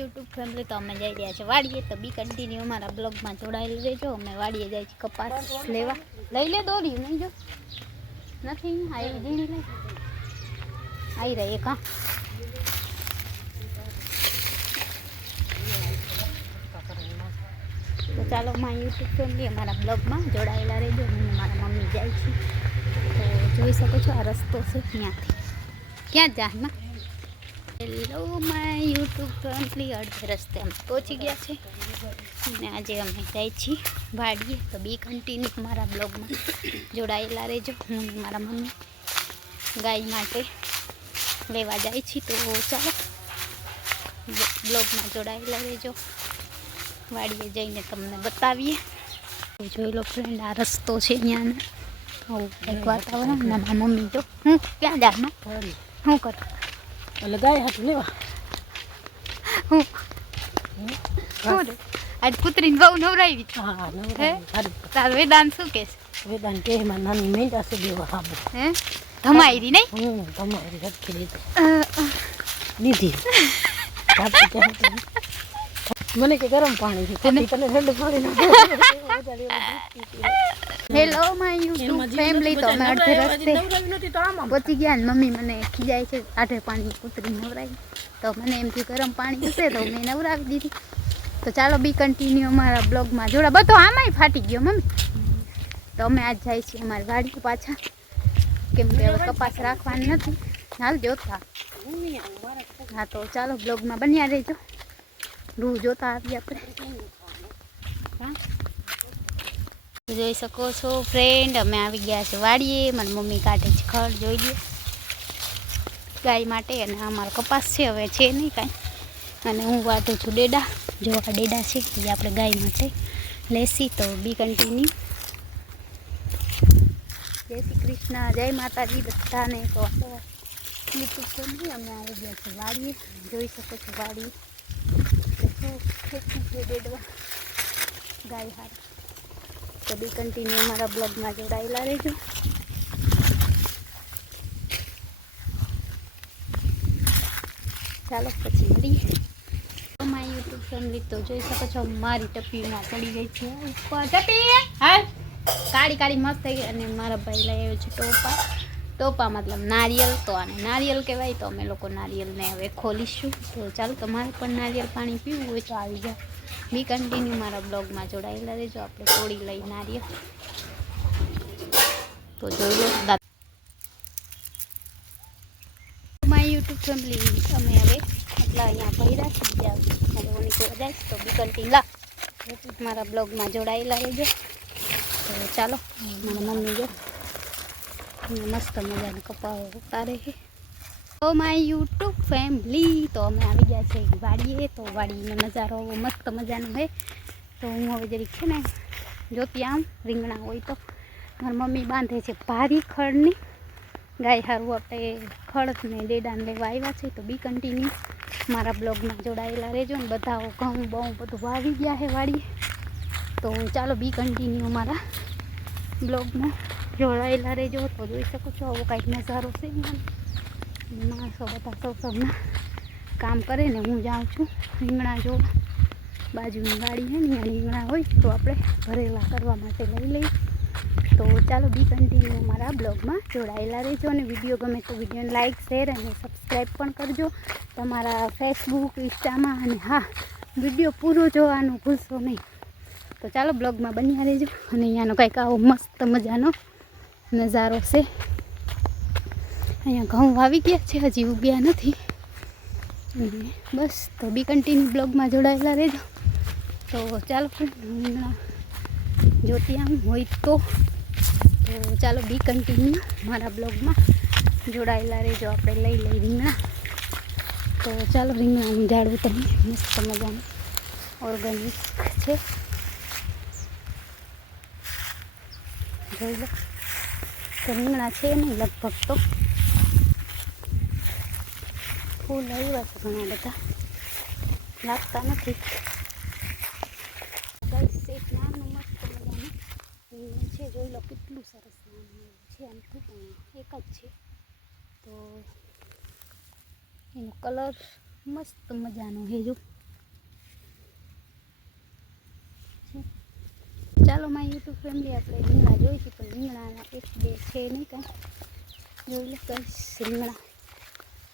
YouTube family તો અમે જઈ રહ્યા છે વાડીએ, તો બી કન્ટિન્યુ અમારા બ્લોગમાં જોડાયેલું રહેજો. અમે વાડીએ જાય છે કપાસ લેવા. લઈ લે દોરી નહીં જો નથી આવી ઝીણી લઈ આવી રહી એક. હા તો ચાલો મારા યુટ્યુબ ફેમિલી અમારા બ્લોગમાં જોડાયેલા રહેજો. અને મારા મમ્મી જાય છે તો જોઈ શકો છો આ રસ્તો છે ત્યાંથી. ક્યાં જા માં? હેલો માય યુટ્યુબ ફેમિલી, અડધે રસ્તે અમે પહોંચી ગયા છે અને આજે અમે જાય છીએ વાડીએ. તો બી કન્ટિન્યુ મારા બ્લોગમાં જોડાયેલા રહેજો. હું મારા મમ્મી ગાય માટે લેવા જાય છે. તો ચાલો બ્લોગમાં જોડાયેલા રહેજો. વાડીએ જઈને તમને બતાવીએ. જોઈ લો ફ્રેન્ડ, આ રસ્તો છે ત્યાંનો. આવું કંઈક વાતાવરણ. મારા મમ્મી જો હું ક્યાં જામાં શું કરું એટલે ગાય હાથ લેવા હું આજ કૂતરીને બહુ નવરાવી. હા હે તાર વેદાંત શું કે છે? વેદાંત કે એમાં નાની મેંડા છે દેવા હાબુ. હે ધમાઈ નહીં તમારી રખી લીધી મને કે ગરમ પાણી છે તને ઠંડુ પાણી. હેલો માય યુટ્યુબ ફેમિલી, તો અમે અડધે રસ્તે પહોંચી ગયા ને મમ્મી મને ખીજાય છે આઠે પાણી કૂતરી નવરાવી. તો મને એમ થયું ગરમ પાણી હશે તો મેં નવરાવી દીધી. તો ચાલો બી કન્ટિન્યુ અમારા બ્લોગમાં જોડા. બધો આમાંય ફાટી ગયો મમ્મી. તો અમે આજ જાય છીએ અમારી વાડી પાછા, કેમ કે હવે કપાસ રાખવાની નથી. હાલ જોતા હા તો ચાલો બ્લોગમાં બન્યા રહેજો. રૂ જોતા આવીએ આપણે. હા જોઈ શકો છો ફ્રેન્ડ, અમે આવી ગયા છે વાડીએ. મારી મમ્મી કાઢે છે ખડ, જોઈ લે ગાય માટે. અને અમારો કપાસ છે હવે છે નહીં કાંઈ. અને હું વાટું છું ડેડા. જો આ ડેડા છે એ આપણે ગાય માટે લેસી. તો બી કન્ટિન્યુ. જય શ્રી કૃષ્ણ, જય માતાજી બધાને. તો યુટ્યુબ ફેમિલી અમે આવી ગયા છે વાડીએ. જોઈ શકો છો વાડીએ શું ખેતી છે ડેડવા ગાય હાર. તો બી કન્ટિન્યુ અમારા બ્લોગમાં જોડાયેલા રહેજો. ચાલો પછી મળીએ. મારી યુટ્યુબ ફેમિલી તો જોઈ શકો છો મારી ટપીમાં પડી ગઈ છે ઉપર. ટપી હાલ કાળી કાળી મસ્ત થઈ ગઈ. અને મારા ભાઈ લઈ આવ્યો છે ટોપા. ટોપા મતલબ નારિયેલ. તો આને નારિયેલ કહેવાય. તો અમે લોકો નારિયેલને હવે ખોલીશું. તો ચાલો તમારે પણ નારિયેલ પાણી પીવું હોય તો આવી જાઓ. બી કન્ટિન્યુ મારા બ્લોગમાં જોડાયેલા રહેજો. આપણે તોડી લઈ નારિયેલ. તો જોઈ લો મારી યુટ્યુબ ફેમિલી અમે હવે એટલા અહીંયા ભર્યા છે. બીજા હવે નીકળવા જાય તો બી કન્ટિન્યુ મારા બ્લોગમાં જોડાયેલા રહેજો. તો ચાલો મારા મમ્મી જો મસ્ત મજાનો કપાળો ઉતારે છે. તો મારી યુટ્યુબ ફેમિલી તો અમે આવી ગયા છે વાડીએ. તો વાડીનો નજારો મસ્ત મજાનો છે. તો હું હવે જરીક છે ને જોતી આમ રીંગણા હોય તો મારી મમ્મી બાંધે છે ભારી ખડની. ગાય હારું આપણે ખડ ને ડેડાને લેવા આવ્યા છે. તો બી કન્ટિન્યુ મારા બ્લોગમાં જોડાયેલા રહેજો. ને બધા ઘઉં બહુ બધું વાવી ગયા છે વાડીએ. તો ચાલો બી કન્ટિન્યુ મારા બ્લોગમાં જોડાયેલા રહેજો. તો જોઈ શકો છો આવો કાંઈક નજારો છે. માણસો બધા સૌના કામ કરે ને હું જાઉં છું રીંગણા જોવા. બાજુની વાડી છે ને ત્યાં રીંગણા હોય તો આપણે ભરેલા કરવા માટે લઈ લઈએ. તો ચાલો બી કન્ટિન્યુ મારા બ્લોગમાં જોડાયેલા રહેજો. અને વિડીયો ગમે તો વિડીયોને લાઇક શેર અને સબસ્ક્રાઈબ પણ કરજો તમારા ફેસબુક ઇન્સ્ટામાં. અને હા, વિડીયો પૂરો જોવાનું ભૂલશો નહીં. તો ચાલો બ્લોગમાં બન્યા રહેજો. અને અહીંયાનો કંઈક આવો મસ્ત મજાનો નજારો છે. અહીંયા ઘઉં વાવી ગયા છે, હજી ઉગ્યા નથી. અને બસ તો બી કન્ટિન્યુ બ્લોગમાં જોડાયેલા રહેજો. તો ચાલો જોતી આમ હોય તો ચાલો બી કન્ટિન્યુ મારા બ્લોગમાં જોડાયેલા રહેજો. આપણે લઈ લઈ રીંગણા. તો ચાલો રીંગણાનું ઝાડવું તમે મસ્ત મજાનું ઓર્ગેનિક છે. જોઈ લો તો રીંગણા છે નહીં લગભગ. તો ફૂલ આવ્યા છે ઘણા બધા, લાગતા નથી. એક નાનું મસ્ત મજાનું રીંગણ છે. જોઈ લો કેટલું સરસ નાનું છે. આમ તો એક જ છે. તો એનો કલર મસ્ત મજાનો છે. જો ચાલો મારી યુટ્યુબ ફેમિલી આપણે રીંગણા જોઈ હતી, પણ રીંગણાના એક બે છે નહીં કાંઈ. જોઈ લે કઈ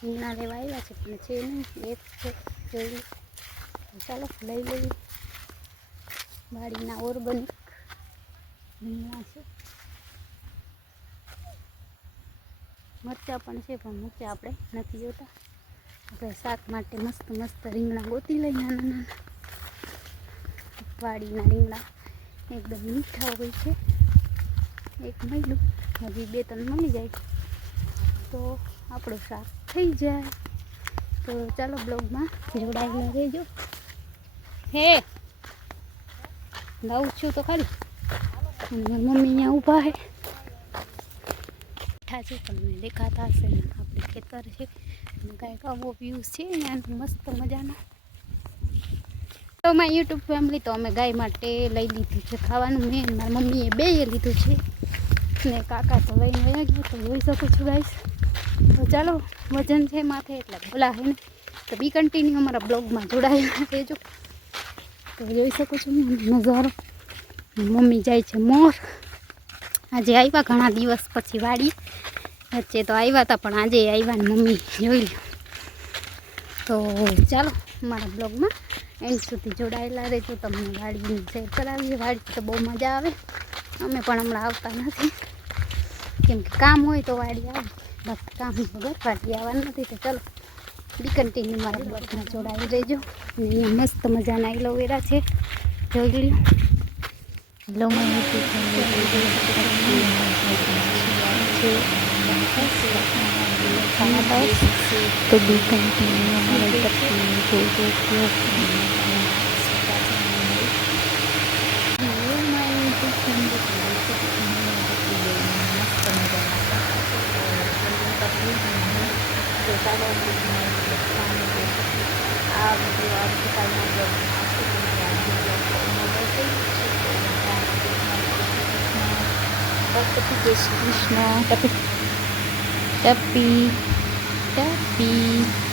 રીંગણા લેવા આવ્યા છે પણ છે નહીં, એક છે જોઈ લે. ચાલો લઈ લઈએ. વાડીના ઓર્ગેનિક રીંગણા છે. મરચાં પણ છે પણ મરચાં આપણે નથી જોતા. આપણે શાક માટે મસ્ત મસ્ત રીંગણા ગોતી લઈએ, નાના નાના વાડીના રીંગણા એકદમ મીઠા હોય છે. એક મળ્યું, હજી બે ત્રણ મળી જાય તો આપણું શાક થઈ જાય. તો ચાલો બ્લોગમાં જોડાયેલા રહેજો. હે લાવું છું તો ખાલી મમ્મી અહીંયા ઊભા છે, બેઠા છે, તમને દેખાતા હશે ને. આપણે ખેતર છે અને કાંઈક આવો વ્યૂઝ છે અહીંયા મસ્ત મજાનો. તો મારી યુટ્યુબ ફેમિલી, તો અમે ગાય માટે લઈ લીધું છે ખાવાનું. મેં મારી મમ્મીએ બેય લીધું છે ને કાકા તો લઈને વયા ગયા, તો જોઈ શકું છું ગાઈસ. તો ચાલો વજન છે માથે એટલે બોલા હે ને, તો બી કન્ટિન્યુ અમારા બ્લોગમાં જોડાયેલા રહેજો. તો જોઈ શકું છું નજારો. મમ્મી જાય છે મોર. આજે આવ્યા ઘણા દિવસ પછી વાડી, વચ્ચે તો આવ્યા હતા પણ આજે આવ્યા ને મમ્મી જોઈ લો. તો ચાલો અમારા બ્લોગમાં એન્ડ સુધી જોડાયેલા રહેજો. તમને વાડીની શેર કરાવીએ. વાડી તો બહુ મજા આવે. અમે પણ હમણાં આવતા નથી કેમ કે કામ હોય તો વાડી આવે, બાકી કામ વગર વાડી આવવાનું નથી. તો ચાલો બી કન્ટિન્યુ મારા બ્લોગમાં જોડાઈ રહેજો. અહીંયા મસ્ત મજાના એલોવેરા છે, જોઈ લ્યો. તો બી કન્ટિન્યુ અમારા જય શ્રી કૃષ્ણ. ટપી ટપી.